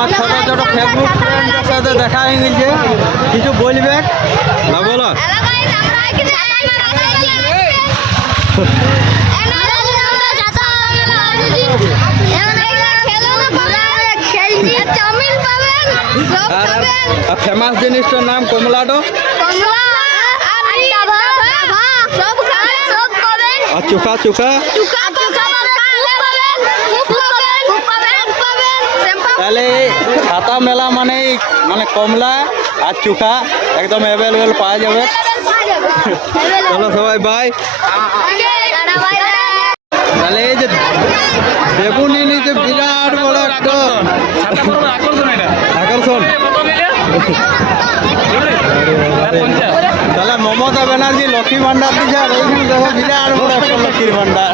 আমার ছোট ছোট ফেসবুক ফ্রেন্ডের সাথে দেখা হয়ে গেছে, কিছু বলবে না বলো? ফেমাস জিনিসটার নাম কমলাটো আর চোখা চোখা। তাহলে ছাতা মেলা মানে কমলা আর চোখা একদম অ্যাভেলেবেল পাওয়া যাবে। চলো সবাই বাই। তাহলে এই যে বেগুনি নিচে বিরাট বড় একটা আকর্ষণ। তাহলে মমতা ব্যানার্জি লক্ষ্মী ভান্ডার দিচ্ছে আর ওইখানে দেখো বিরাট বড় একটা লক্ষ্মীর ভান্ডার।